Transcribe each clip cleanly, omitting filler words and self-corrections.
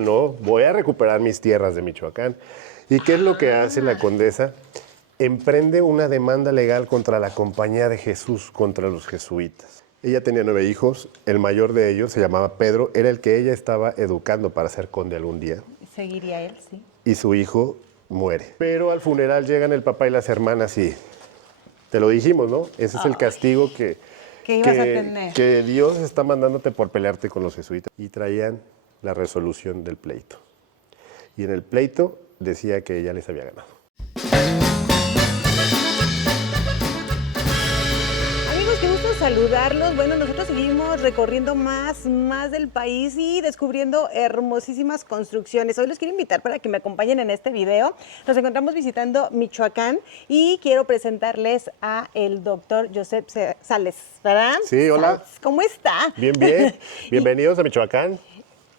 No, voy a recuperar mis tierras de Michoacán. ¿Y qué es lo que hace la condesa? Emprende una demanda legal contra la Compañía de Jesús, contra los jesuitas. Ella tenía 9 hijos, el mayor de ellos se llamaba Pedro, era el que ella estaba educando para ser conde algún día. Seguiría él, sí. Y su hijo muere. Pero al funeral llegan el papá y las hermanas y te lo dijimos, ¿no? Ese es el castigo que ibas a tener. Que Dios está mandándote por pelearte con los jesuitas. Y traían la resolución del pleito. Y en el pleito decía que ella les había ganado. Amigos, qué gusto saludarlos. Bueno, nosotros seguimos recorriendo más del país y descubriendo hermosísimas construcciones. Hoy los quiero invitar para que me acompañen en este video. Nos encontramos visitando Michoacán y quiero presentarles a el doctor Josep Sales, ¿verdad? Sí, hola. Sales. ¿Cómo está? Bien, bien. Bienvenidos a Michoacán.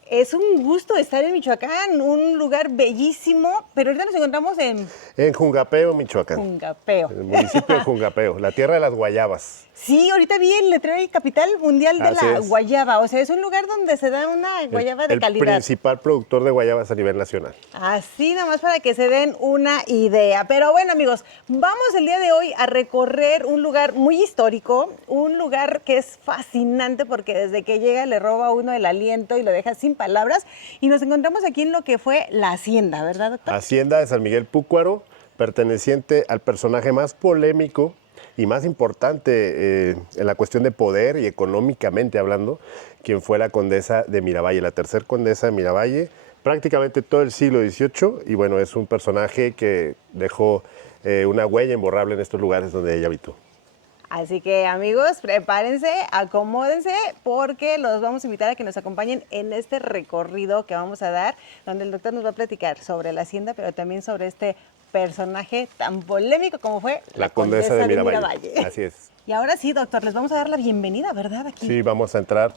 Es un gusto estar en Michoacán, un lugar bellísimo, pero ahorita nos encontramos en Jungapeo, Michoacán. Jungapeo. En el municipio de Jungapeo, la tierra de las guayabas. Sí, ahorita vi el letrero y capital mundial de la guayaba. O sea, es un lugar donde se da una guayaba de calidad. El principal productor de guayabas a nivel nacional. Así nada más para que se den una idea. Pero bueno, amigos, vamos el día de hoy a recorrer un lugar muy histórico, un lugar que es fascinante porque desde que llega le roba a uno el aliento y lo deja sin palabras. Y nos encontramos aquí en lo que fue la hacienda, ¿verdad, doctor? Hacienda de San Miguel Púcuaro, perteneciente al personaje más polémico y más importante en la cuestión de poder y económicamente hablando, quien fue la condesa de Miravalle, la tercer condesa de Miravalle, prácticamente todo el siglo XVIII, y bueno, es un personaje que dejó una huella imborrable en estos lugares donde ella habitó. Así que amigos, prepárense, acomódense, porque los vamos a invitar a que nos acompañen en este recorrido que vamos a dar, donde el doctor nos va a platicar sobre la hacienda, pero también sobre este personaje tan polémico como fue la condesa de Miravalle. Así es. Y ahora sí, doctor, les vamos a dar la bienvenida, ¿verdad? Aquí. Sí, vamos a entrar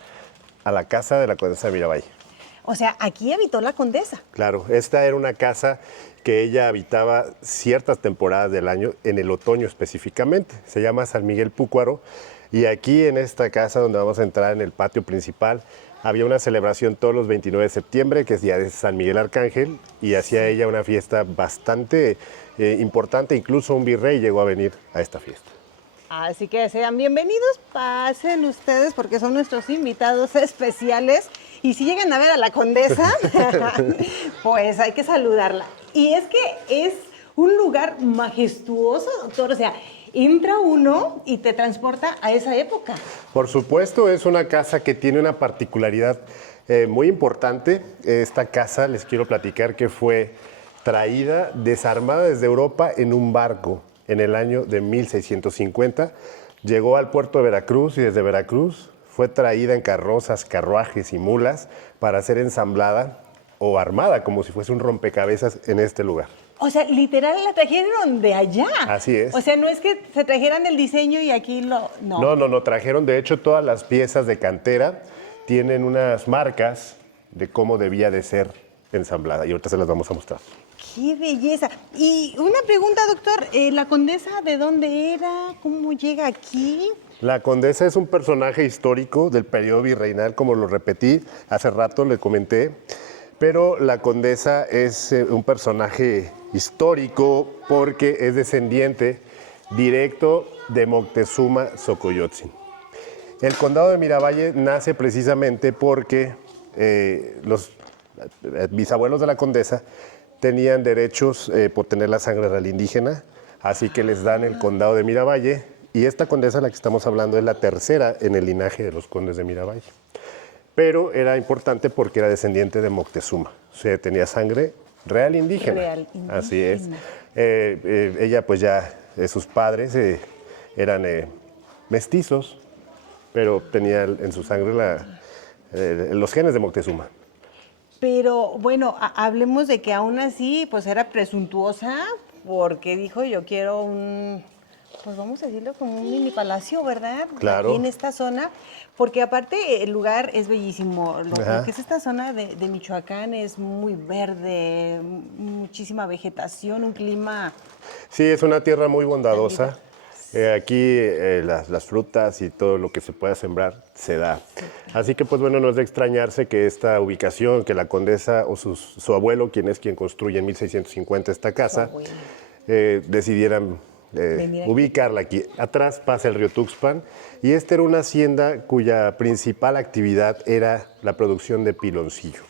a la casa de la condesa de Miravalle. O sea, aquí habitó la condesa. Claro, esta era una casa que ella habitaba ciertas temporadas del año, en el otoño específicamente. Se llama San Miguel Púcuaro. Y aquí en esta casa donde vamos a entrar, en el patio principal, había una celebración todos los 29 de septiembre, que es día de San Miguel Arcángel, y hacía ella una fiesta bastante importante. Incluso un virrey llegó a venir a esta fiesta. Así que sean bienvenidos, pasen ustedes porque son nuestros invitados especiales. Y si llegan a ver a la condesa, pues hay que saludarla. Y es que es un lugar majestuoso, doctor. O sea, entra uno y te transporta a esa época. Por supuesto, es una casa que tiene una particularidad muy importante. Esta casa, les quiero platicar que fue traída, desarmada desde Europa en un barco en el año de 1650. Llegó al puerto de Veracruz y desde Veracruz fue traída en carrozas, carruajes y mulas para ser ensamblada o armada como si fuese un rompecabezas en este lugar. O sea, literal la trajeron de allá. Así es. O sea, no es que se trajeran el diseño y aquí lo... No, trajeron de hecho todas las piezas de cantera, tienen unas marcas de cómo debía de ser ensamblada y ahorita se las vamos a mostrar. ¡Qué belleza! Y una pregunta, doctor, ¿la condesa de dónde era? ¿Cómo llega aquí? La condesa es un personaje histórico del periodo virreinal, como lo repetí hace rato, le comenté, pero la condesa es un personaje histórico porque es descendiente directo de Moctezuma Xocoyotzin. El condado de Miravalle nace precisamente porque los bisabuelos de la condesa tenían derechos por tener la sangre real indígena, así que les dan el condado de Miravalle, y esta condesa de la que estamos hablando es la tercera en el linaje de los condes de Miravalle. Pero era importante porque era descendiente de Moctezuma, o sea, tenía sangre real indígena. Real indígena. Así es. Ella pues ya, sus padres eran mestizos, pero tenía en su sangre los genes de Moctezuma. Pero bueno, hablemos de que aún así pues era presuntuosa porque dijo yo quiero pues vamos a decirlo como un mini palacio, ¿verdad? Claro. Aquí en esta zona, porque aparte el lugar es bellísimo. Lo que es esta zona de Michoacán es muy verde, muchísima vegetación, un clima... Sí, es una tierra muy bondadosa. Aquí las frutas y todo lo que se pueda sembrar se da. Así que, pues bueno, no es de extrañarse que esta ubicación, que la condesa o su abuelo, quien construye en 1650 esta casa, abuelo. decidieran Venir aquí. ubicarla aquí. Atrás pasa el río Tuxpan y esta era una hacienda cuya principal actividad era la producción de piloncillo.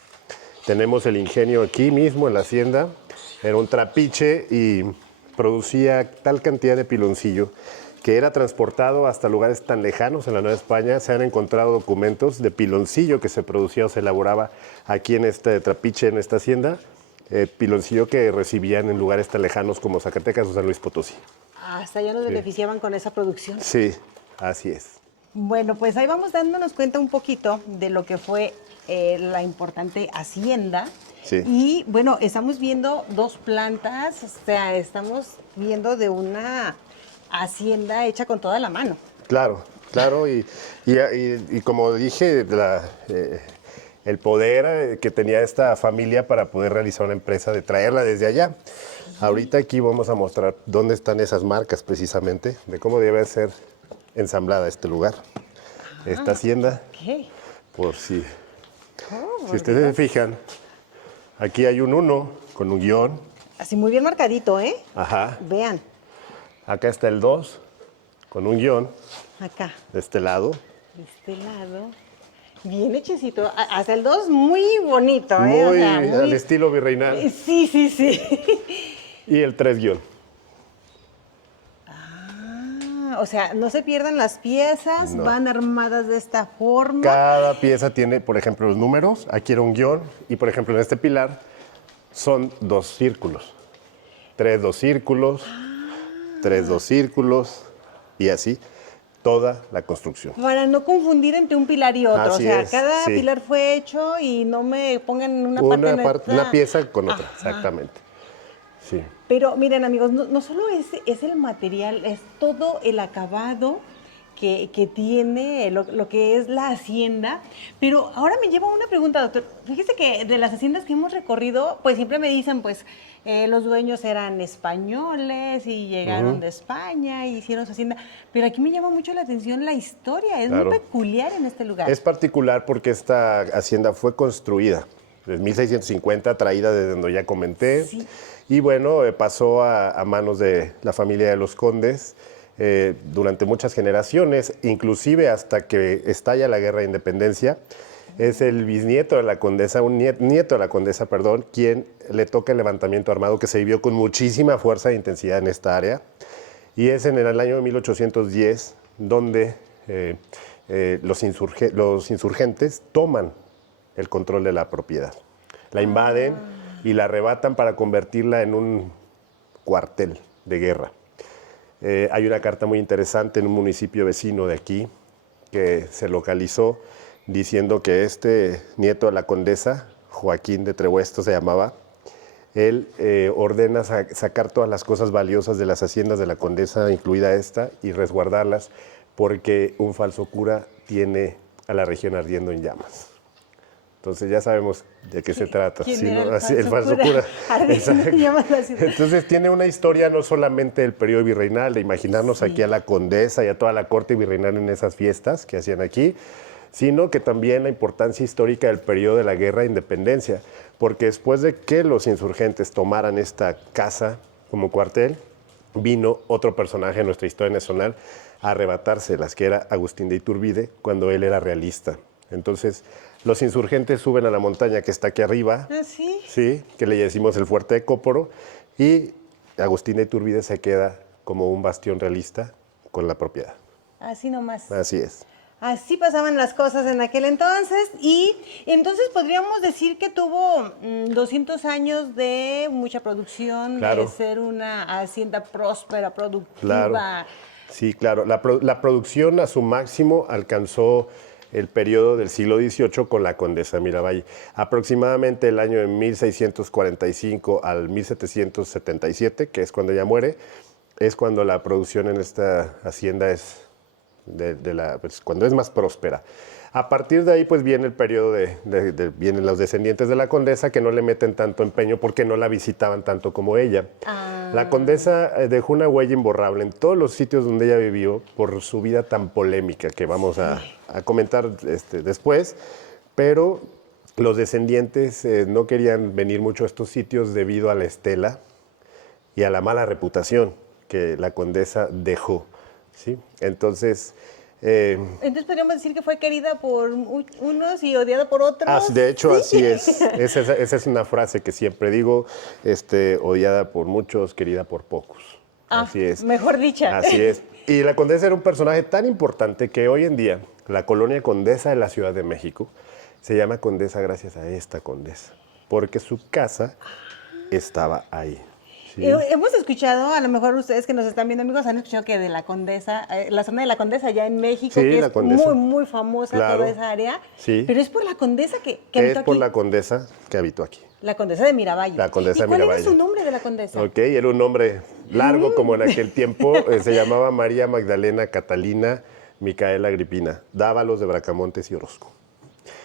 Tenemos el ingenio aquí mismo en la hacienda, era un trapiche y producía tal cantidad de piloncillo que era transportado hasta lugares tan lejanos en la Nueva España. Se han encontrado documentos de piloncillo que se producía o se elaboraba aquí en este trapiche, en esta hacienda, piloncillo que recibían en lugares tan lejanos como Zacatecas o San Luis Potosí. Hasta ya nos beneficiaban con esa producción. Sí, así es. Bueno, pues ahí vamos dándonos cuenta un poquito de lo que fue la importante hacienda. Sí. Y bueno, estamos viendo dos plantas, o sea, estamos viendo de una hacienda hecha con toda la mano. Claro, claro, y como dije, el poder que tenía esta familia para poder realizar una empresa, de traerla desde allá. Ahorita aquí vamos a mostrar dónde están esas marcas precisamente, de cómo debe ser ensamblada este lugar, esta hacienda, ¿Qué? por si ustedes se fijan, aquí hay un 1 con un guión, Así muy bien marcadito, ¿eh? ajá, Vean, acá está el 2 con un guión acá, de este lado, de este lado. Bien hechecito. Hasta el 2 muy bonito, ¿eh? muy O sea, al estilo virreinal, Sí, sí, sí. y el 3 guión. O sea, no se pierdan las piezas, No. van armadas de esta forma. Cada pieza tiene, por ejemplo, los números, aquí era un guión, y por ejemplo en este pilar son 2 círculos, 3 2 círculos, 3 2 círculos, y así toda la construcción. Para no confundir entre un pilar y otro. Así o sea, es, cada sí. pilar fue hecho y no me pongan en una parte en Una pieza con otra, Ajá. exactamente. Sí. Pero miren, amigos, no solo es el material, es todo el acabado que tiene lo que es la hacienda. Pero ahora me lleva una pregunta, doctor. Fíjese que de las haciendas que hemos recorrido, pues siempre me dicen, pues, los dueños eran españoles y llegaron de España y hicieron su hacienda. Pero aquí me llama mucho la atención la historia, es Claro. muy peculiar en este lugar. Es particular porque esta hacienda fue construida en 1650, traída desde donde ya comenté. Sí. Y bueno, pasó a manos de la familia de los Condes durante muchas generaciones, inclusive hasta que estalla la Guerra de Independencia. Es el bisnieto de la condesa, nieto de la condesa, perdón, quien le toca el levantamiento armado que se vivió con muchísima fuerza e intensidad en esta área. Y es en el año 1810 donde los insurgentes toman el control de la propiedad. La invaden y la arrebatan para convertirla en un cuartel de guerra. Hay una carta muy interesante en un municipio vecino de aquí que se localizó diciendo que este nieto de la condesa, Joaquín de Trebuesto se llamaba, él ordena sacar todas las cosas valiosas de las haciendas de la condesa, incluida esta, y resguardarlas porque un falso cura tiene a la región ardiendo en llamas. Entonces ya sabemos de qué se trata. ¿Quién Sí, era ¿no? el Así, falso cura? Ardiendo en llamas la ciudad. Entonces tiene una historia no solamente del periodo virreinal, de imaginarnos aquí a la condesa y a toda la corte virreinal en esas fiestas que hacían aquí, sino que también la importancia histórica del periodo de la Guerra de Independencia, porque después de que los insurgentes tomaran esta casa como cuartel, vino otro personaje en nuestra historia nacional a arrebatárselas, que era Agustín de Iturbide, cuando él era realista. Entonces, los insurgentes suben a la montaña que está aquí arriba, ¿Ah, sí? sí, que le decimos el Fuerte de Cóporo, y Agustín de Iturbide se queda como un bastión realista con la propiedad. Así nomás. Así es. Así pasaban las cosas en aquel entonces y entonces podríamos decir que tuvo 200 años de mucha producción, Claro. de ser una hacienda próspera, productiva. Claro. Sí, claro. La producción a su máximo alcanzó el periodo del siglo XVIII con la condesa Miravalle. Aproximadamente el año de 1645 al 1777, que es cuando ella muere, es cuando la producción en esta hacienda es pues, cuando es más próspera. A partir de ahí, pues viene el periodo vienen los descendientes de la condesa que no le meten tanto empeño porque no la visitaban tanto como ella. La condesa dejó una huella imborrable en todos los sitios donde ella vivió por su vida tan polémica que vamos a comentar después, pero los descendientes no querían venir mucho a estos sitios debido a la estela y a la mala reputación que la condesa dejó, ¿sí? Entonces podríamos decir que fue querida por unos y odiada por otros. de hecho, así es. Esa es una frase que siempre digo, odiada por muchos, querida por pocos. Así es. Mejor dicha. Así es. Y la condesa era un personaje tan importante que hoy en día la colonia Condesa de la Ciudad de México se llama Condesa gracias a esta condesa, porque su casa estaba ahí. Sí. Hemos escuchado, a lo mejor ustedes que nos están viendo, amigos, han escuchado que de la Condesa, la zona de la Condesa allá en México, Sí, que la es Condesa. muy, muy famosa Claro. toda esa área. Sí. Pero es por la Condesa que Es habitó por aquí. la condesa que habitó aquí. La Condesa de Miravalle. La Condesa ¿Y de cuál Miravalle. era su nombre de la Condesa? Ok, era un nombre largo como en aquel tiempo. Se llamaba María Magdalena Catalina Micaela Agripina, Dávalos de Bracamontes y Orozco.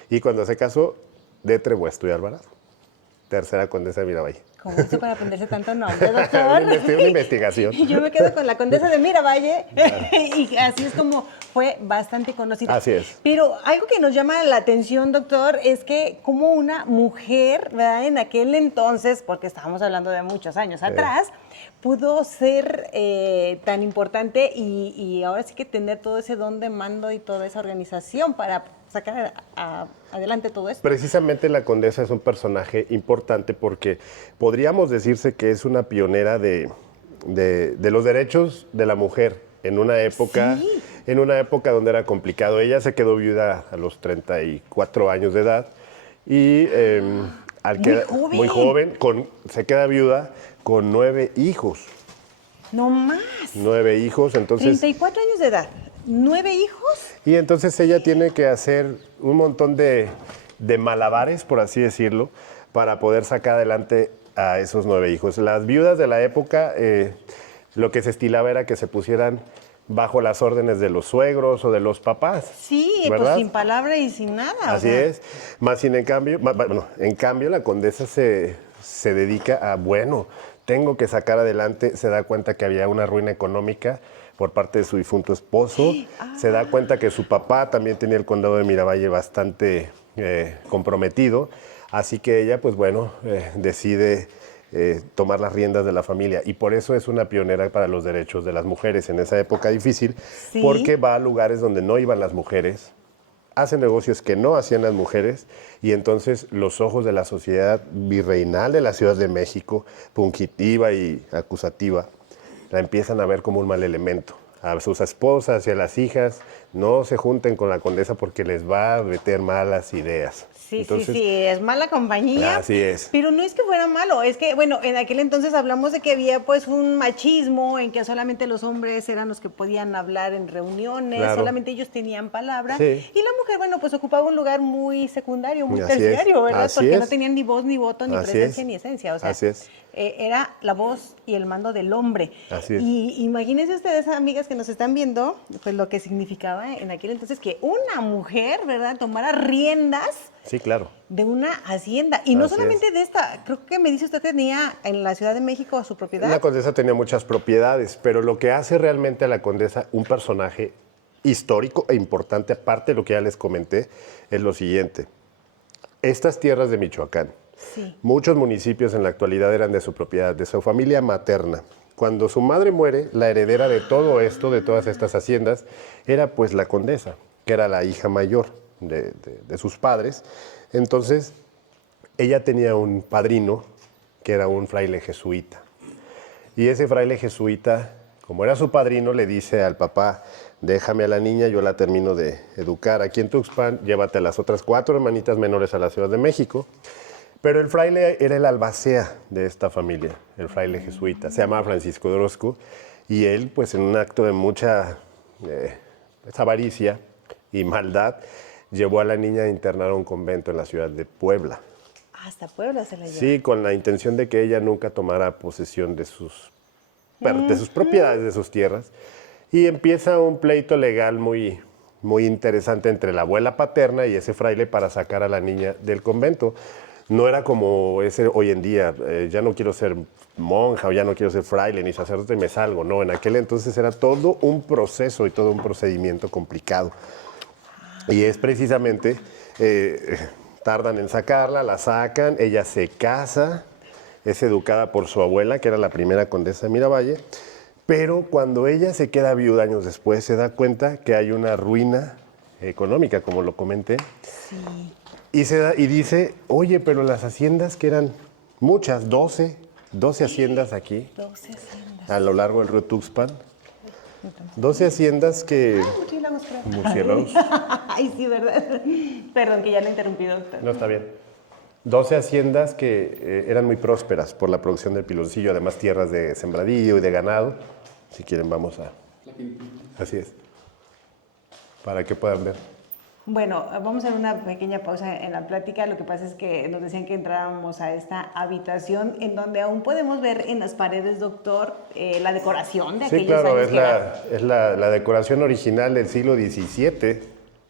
Y cuando se casó, de Trebuesto y Alvarado, tercera condesa de Miravalle. ¿Cómo hizo para aprenderse tanto nombre, doctor? Una investigación. Yo me quedo con la Condesa de Miravalle y así es como fue bastante conocida. Así es. Pero algo que nos llama la atención, doctor, es que como una mujer, ¿verdad? En aquel entonces, porque estábamos hablando de muchos años atrás, pudo ser tan importante y ahora sí que tener todo ese don de mando y toda esa organización para sacar adelante todo esto. Precisamente la condesa es un personaje importante porque podríamos decirse que es una pionera de los derechos de la mujer en una época, Sí. en una época donde era complicado. Ella se quedó viuda a los 34 años de edad y muy joven, se queda viuda con 9 hijos. No más. 9 hijos, entonces... 34 años de edad. 9 hijos. Y entonces ella tiene que hacer un montón de malabares, por así decirlo, para poder sacar adelante a esos 9 hijos. Las viudas de la época, lo que se estilaba era que se pusieran bajo las órdenes de los suegros o de los papás. Sí, ¿verdad? pues sin palabra y sin nada. Así es. Más sin en cambio la condesa se dedica a, tengo que sacar adelante, se da cuenta que había una ruina económica por parte de su difunto esposo, se da cuenta que su papá también tenía el condado de Miravalle bastante comprometido, así que ella, decide tomar las riendas de la familia y por eso es una pionera para los derechos de las mujeres en esa época difícil, Sí. porque va a lugares donde no iban las mujeres, hace negocios que no hacían las mujeres y entonces los ojos de la sociedad virreinal de la Ciudad de México, punitiva y acusativa, la empiezan a ver como un mal elemento. A sus esposas y a las hijas no se junten con la condesa porque les va a meter malas ideas. Sí, Entonces, sí, es mala compañía. Así es. Pero no es que fuera malo, es que, bueno, en aquel entonces hablamos de que había pues un machismo en que solamente los hombres eran los que podían hablar en reuniones, Claro. solamente ellos tenían palabra. Sí. Y la mujer, pues ocupaba un lugar muy secundario, muy Así es, terciario, ¿verdad? así Porque es. no tenían ni voz, ni voto, ni Así presencia, es. ni esencia. O sea, Así es. Era la voz y el mando del hombre. Así es. Y imagínense ustedes, amigas que nos están viendo, pues lo que significaba en aquel entonces que una mujer, ¿verdad?, tomara riendas Sí, claro. de una hacienda. Y no Así solamente de esta, creo que me dice usted que tenía en la Ciudad de México su propiedad. La condesa tenía muchas propiedades, pero lo que hace realmente a la condesa un personaje histórico e importante, aparte de lo que ya les comenté, es lo siguiente. Estas tierras de Michoacán, Sí. muchos municipios en la actualidad eran de su propiedad, de su familia materna. Cuando su madre muere, la heredera de todo esto, de todas estas haciendas, era pues la condesa, que era la hija mayor de sus padres. Entonces, ella tenía un padrino que era un fraile jesuita. Y ese fraile jesuita, como era su padrino, le dice al papá, déjame a la niña, yo la termino de educar aquí en Tuxpan, llévate a las otras 4 hermanitas menores a la Ciudad de México. Pero el fraile era el albacea de esta familia, el fraile jesuita. Se llamaba Francisco de Orozco y él, pues en un acto de mucha avaricia y maldad, llevó a la niña a internar a un convento en la ciudad de Puebla. Hasta Puebla se la llevó. Sí, con la intención de que ella nunca tomara posesión de sus propiedades, de sus tierras. Y empieza un pleito legal muy muy interesante entre la abuela paterna y ese fraile para sacar a la niña del convento. No era como ese hoy en día, ya no quiero ser monja o ya no quiero ser fraile ni sacerdote y me salgo. No, en aquel entonces era todo un proceso y todo un procedimiento complicado. Y es precisamente, tardan en sacarla, la sacan, ella se casa, es educada por su abuela, que era la primera condesa de Miravalle, pero cuando ella se queda viuda años después, se da cuenta que hay una ruina económica, como lo comenté. Sí. Y dice, oye, pero las haciendas que eran muchas, 12 haciendas aquí, 12 haciendas. a lo largo del río Tuxpan. 12 haciendas que... Murciélagos, creo. Murciélagos. Ay, sí, ¿verdad? Perdón, que ya lo interrumpí, doctor. No, está bien. 12 haciendas que eran muy prósperas por la producción del piloncillo, además tierras de sembradío y de ganado. Si quieren, vamos a... Así es. Para que puedan ver. Bueno, vamos a hacer una pequeña pausa en la plática. Lo que pasa es que nos decían que entráramos a esta habitación en donde aún podemos ver en las paredes, doctor, la decoración de Sí, aquellos claro, años. es la decoración original del siglo XVII.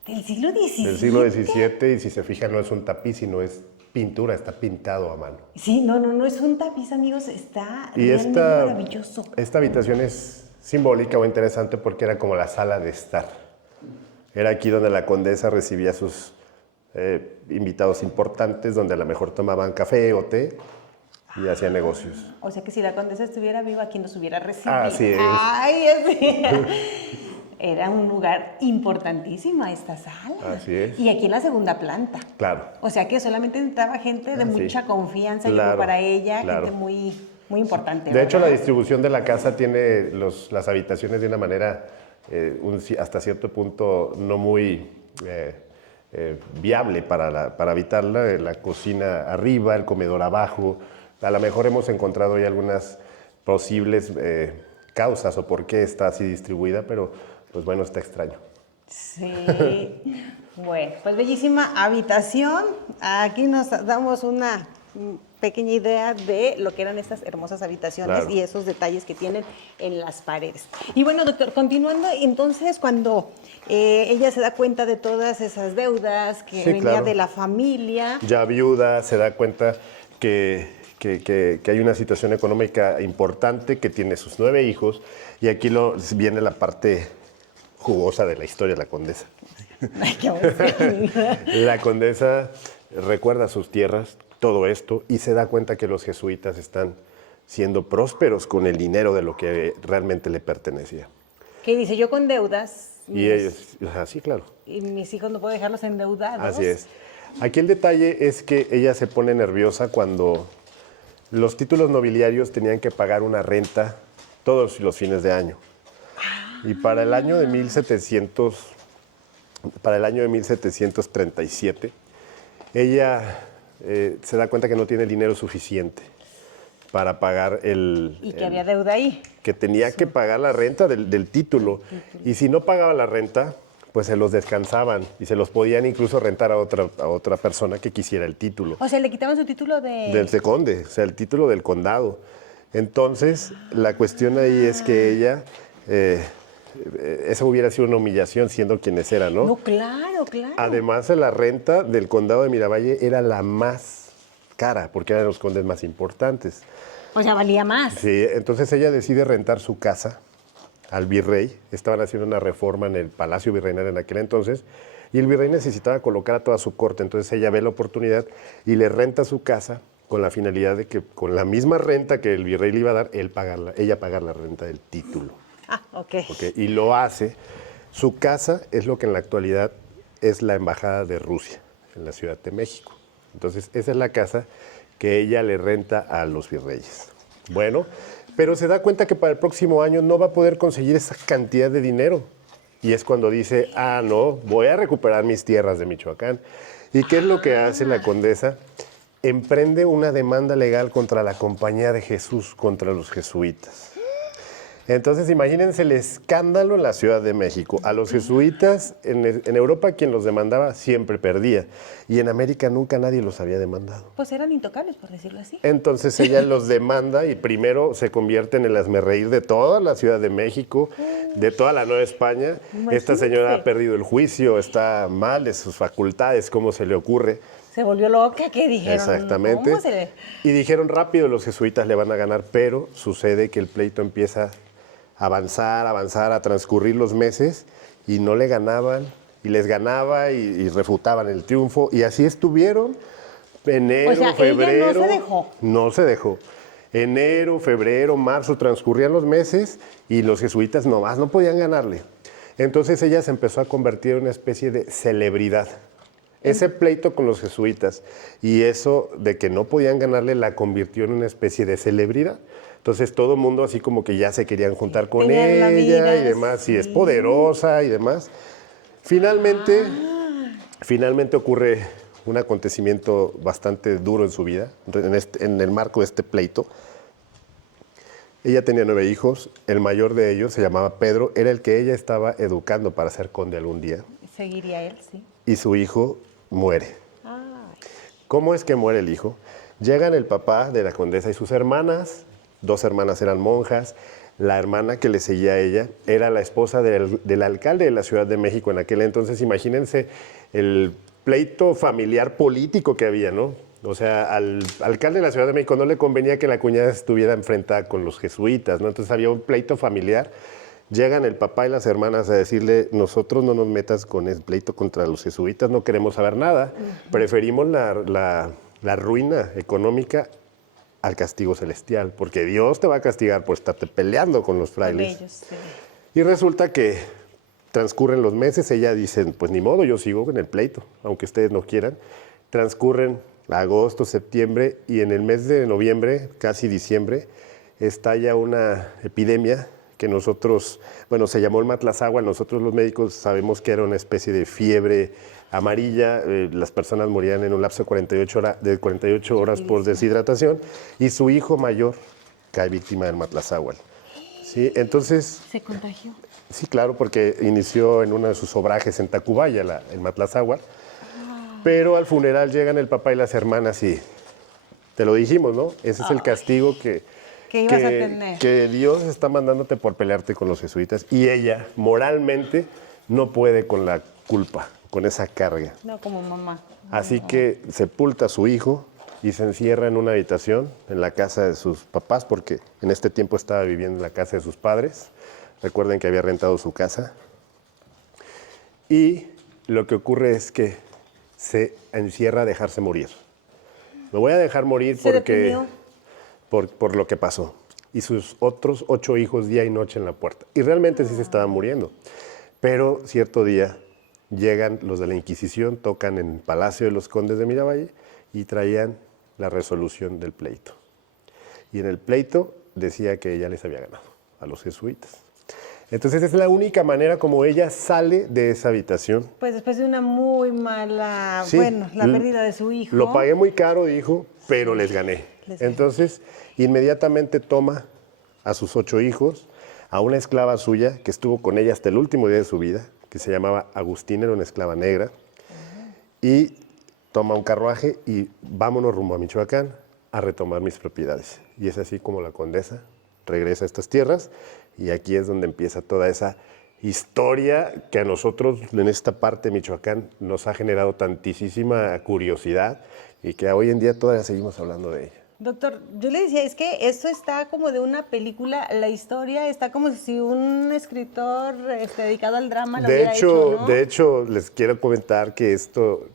¿Del siglo XVII? Del siglo XVII, y si se fijan, no es un tapiz, sino es pintura, está pintado a mano. Sí, no es un tapiz, amigos, está Y realmente maravilloso. esta habitación es simbólica o interesante porque era como la sala de estar. Era aquí donde la condesa recibía a sus invitados importantes, donde a lo mejor tomaban café o té y hacían negocios. O sea que si la condesa estuviera viva, aquí nos hubiera recibido. Así es. Ay, así. Era un lugar importantísimo esta sala. Así es. Y aquí en la segunda planta. Claro. O sea que solamente entraba gente de Sí. mucha confianza Claro, y para ella, claro. gente muy, muy importante. De hecho, la ¿verdad? distribución de la casa tiene las habitaciones de una manera hasta cierto punto no muy viable para habitarla. La cocina arriba, el comedor abajo. A lo mejor hemos encontrado ya algunas posibles causas o por qué está así distribuida, pero pues bueno, está extraño. Sí. Bueno, pues bellísima habitación. Aquí nos damos una pequeña idea de lo que eran estas hermosas habitaciones. Claro. Y esos detalles que tienen en las paredes. Y bueno, doctor, continuando, entonces cuando ella se da cuenta de todas esas deudas que Sí, venía claro. de la familia. Ya viuda, se da cuenta que hay una situación económica importante, que tiene sus 9 hijos, y aquí viene la parte jugosa de la historia de la condesa. Ay, qué bonito. La condesa recuerda sus tierras, todo esto, y se da cuenta que los jesuitas están siendo prósperos con el dinero de lo que realmente le pertenecía. Que dice, yo con deudas. Y ellos, sí, claro. Y mis hijos no puedo dejarlos endeudados. Así es. Aquí el detalle es que ella se pone nerviosa cuando los títulos nobiliarios tenían que pagar una renta todos los fines de año. Y para el año de 1737, ella se da cuenta que no tiene el dinero suficiente para pagar Y que había deuda ahí. que tenía que pagar la renta del título. Y si no pagaba la renta, pues se los descansaban y se los podían incluso rentar a otra persona que quisiera el título. O sea, le quitaban su título de... Del conde, o sea, el título del condado. Entonces, la cuestión ahí es que ella, esa hubiera sido una humillación siendo quienes eran, ¿no? No, claro. Además, la renta del condado de Miravalle era la más cara, porque eran los condes más importantes. O sea, valía más. Sí, entonces ella decide rentar su casa al virrey. Estaban haciendo una reforma en el Palacio Virreinal en aquel entonces, y el virrey necesitaba colocar a toda su corte. Entonces ella ve la oportunidad y le renta su casa con la finalidad de que con la misma renta que el virrey le iba a dar, ella pagar la renta del título. Ah, ok. ¿Okay? Y lo hace. Su casa es lo que en la actualidad es la Embajada de Rusia en la Ciudad de México. Entonces esa es la casa que ella le renta a los virreyes. Bueno, pero se da cuenta que para el próximo año no va a poder conseguir esa cantidad de dinero. Y es cuando dice, no, voy a recuperar mis tierras de Michoacán. ¿Y qué es lo que hace la condesa? Emprende una demanda legal contra la Compañía de Jesús, contra los jesuitas. Entonces, imagínense el escándalo en la Ciudad de México. A los jesuitas en Europa, quien los demandaba siempre perdía. Y en América nunca nadie los había demandado. Pues eran intocables, por decirlo así. Entonces ella los demanda y primero se convierte en el hazmerreír de toda la Ciudad de México, de toda la Nueva España. Esta señora ha perdido el juicio, está mal de sus facultades, ¿cómo se le ocurre? Se volvió loca, ¿qué dijeron? Exactamente. ¿Cómo se le...? Y dijeron rápido los jesuitas le van a ganar, pero sucede que el pleito empieza a avanzar, a transcurrir los meses y no le ganaban, y les ganaba y refutaban el triunfo, y así estuvieron enero, O sea, febrero. ella no se dejó. No se dejó. Enero, febrero, marzo, transcurrían los meses y los jesuitas nomás no podían ganarle. Entonces ella se empezó a convertir en una especie de celebridad. Ese pleito con los jesuitas y eso de que no podían ganarle la convirtió en una especie de celebridad. Entonces todo el mundo así como que ya se querían juntar con Tenían la ella mira, y demás, sí. y es poderosa y demás. Finalmente ocurre un acontecimiento bastante duro en su vida, en el marco de este pleito. Ella tenía 9 hijos, el mayor de ellos se llamaba Pedro, era el que ella estaba educando para ser conde algún día, Seguiría él, sí. y su hijo muere. Ay. ¿Cómo es que muere el hijo? Llegan el papá de la condesa y sus hermanas, 2 hermanas eran monjas, la hermana que le seguía a ella era la esposa del alcalde de la Ciudad de México en aquel entonces. Imagínense el pleito familiar político que había, ¿no? O sea, al alcalde de la Ciudad de México no le convenía que la cuñada estuviera enfrentada con los jesuitas, ¿no? Entonces había un pleito familiar. Llegan el papá y las hermanas a decirle, nosotros no nos metas con el pleito contra los jesuitas, no queremos saber nada. Preferimos la ruina económica al castigo celestial, porque Dios te va a castigar por estarte peleando con los frailes. Con ellos, sí. Y resulta que transcurren los meses, ella dice, pues ni modo, yo sigo en el pleito, aunque ustedes no quieran. Transcurren agosto, septiembre, y en el mes de noviembre, casi diciembre, estalla una epidemia que nosotros, bueno, se llamó el Matlazáhuatl. Nosotros los médicos sabemos que era una especie de fiebre amarilla, las personas morían en un lapso de 48 horas por deshidratación, y su hijo mayor cae víctima del Matlazáhuatl. ¿Sí? Entonces, ¿Se contagió? sí, claro, porque inició en uno de sus obrajes en Tacubaya, el Matlazáhuatl, pero al funeral llegan el papá y las hermanas y te lo dijimos, ¿no? Ese es el castigo que ibas a tener. que Dios está mandándote por pelearte con los jesuitas, y ella moralmente no puede con la culpa, con esa carga. No, como mamá. Así que sepulta a su hijo y se encierra en una habitación en la casa de sus papás, porque en este tiempo estaba viviendo en la casa de sus padres. Recuerden que había rentado su casa. Y lo que ocurre es que se encierra a dejarse morir. Me voy a dejar morir porque por lo que pasó. Y sus otros 8 hijos día y noche en la puerta. Y realmente sí se estaban muriendo. Pero cierto día llegan los de la Inquisición, tocan en el Palacio de los Condes de Miravalle y traían la resolución del pleito. Y en el pleito decía que ella les había ganado a los jesuitas. Entonces es la única manera como ella sale de esa habitación. Pues después de una muy mala, Sí, bueno, la pérdida de su hijo. Lo pagué muy caro, dijo, pero les gané. Entonces, inmediatamente toma a sus 8 hijos, a una esclava suya que estuvo con ella hasta el último día de su vida, que se llamaba Agustina, era una esclava negra, y toma un carruaje y vámonos rumbo a Michoacán a retomar mis propiedades. Y es así como la condesa regresa a estas tierras, y aquí es donde empieza toda esa historia que a nosotros en esta parte de Michoacán nos ha generado tantísima curiosidad y que hoy en día todavía seguimos hablando de ella. Doctor, yo le decía, es que esto está como de una película, la historia está como si un escritor dedicado al drama lo hubiera hecho, ¿no? De hecho, les quiero comentar que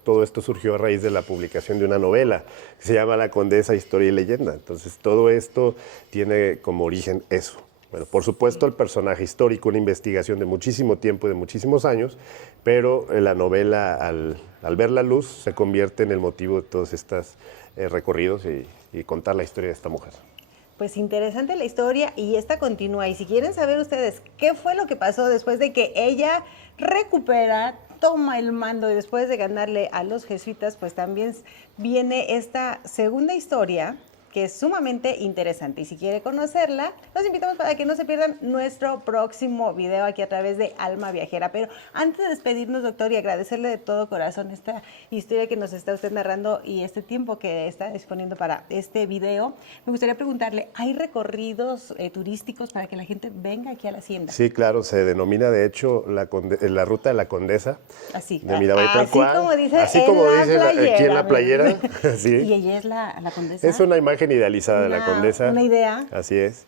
todo esto surgió a raíz de la publicación de una novela que se llama La Condesa, Historia y Leyenda. Entonces, todo esto tiene como origen eso. Bueno, por supuesto, el personaje histórico, una investigación de muchísimo tiempo y de muchísimos años, pero la novela, al ver la luz, se convierte en el motivo de todos estos recorridos y contar la historia de esta mujer. Pues interesante la historia y esta continúa. Y si quieren saber ustedes qué fue lo que pasó después de que ella recupera, toma el mando y después de ganarle a los jesuitas, pues también viene esta segunda historia que es sumamente interesante. Y si quiere conocerla, los invitamos para que no se pierdan nuestro próximo video aquí a través de Alma Viajera. Pero antes de despedirnos, doctor, y agradecerle de todo corazón esta historia que nos está usted narrando y este tiempo que está disponiendo para este video, me gustaría preguntarle, ¿hay recorridos turísticos para que la gente venga aquí a la hacienda? Sí, claro, se denomina de hecho la ruta de la Condesa. Así, de Miravalle así como dice, así como dice playera, aquí en la playera. Sí. ¿Y ella es la condesa? Es una imagen idealizada de la Condesa. Una idea. Así es.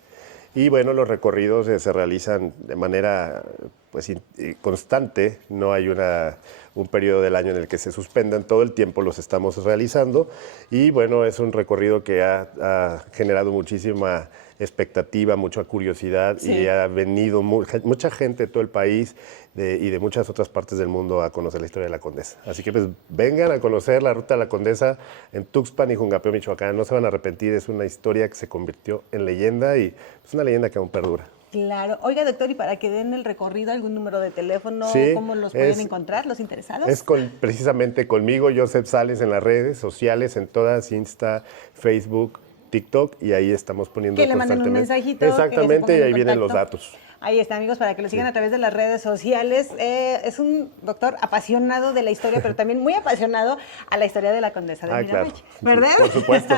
Y bueno, los recorridos se realizan de manera pues, constante, no hay un periodo del año en el que se suspendan, todo el tiempo los estamos realizando y bueno, es un recorrido que ha generado muchísima expectativa, mucha curiosidad Sí. y ha venido mucha gente de todo el país y de muchas otras partes del mundo a conocer la historia de la Condesa. Así que pues vengan a conocer la ruta de la Condesa en Tuxpan y Jungapeo, Michoacán. No se van a arrepentir, es una historia que se convirtió en leyenda y es una leyenda que aún perdura. Claro. Oiga, doctor, y para que den el recorrido, algún número de teléfono, Sí, ¿cómo los pueden encontrar los interesados? Es precisamente conmigo, Joseph Sales, en las redes sociales, en todas, Insta, Facebook, TikTok, y ahí estamos poniendo Que le manden un constantemente. mensajito. Exactamente, y ahí vienen los contacto. datos. Ahí está, amigos, para que lo sigan a través de las redes sociales. Es un doctor apasionado de la historia, pero también muy apasionado a la historia de la Condesa de Miravalle. Claro. ¿Verdad? Por supuesto.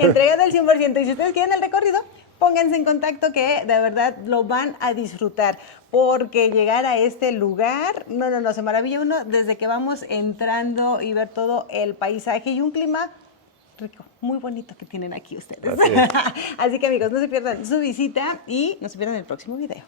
Entrega del 100%. Y si ustedes quieren el recorrido, pónganse en contacto que de verdad lo van a disfrutar. Porque llegar a este lugar, no, se maravilla uno desde que vamos entrando y ver todo el paisaje y un clima rico, muy bonito que tienen aquí ustedes. Así es. Así que amigos, no se pierdan su visita y no se pierdan el próximo video.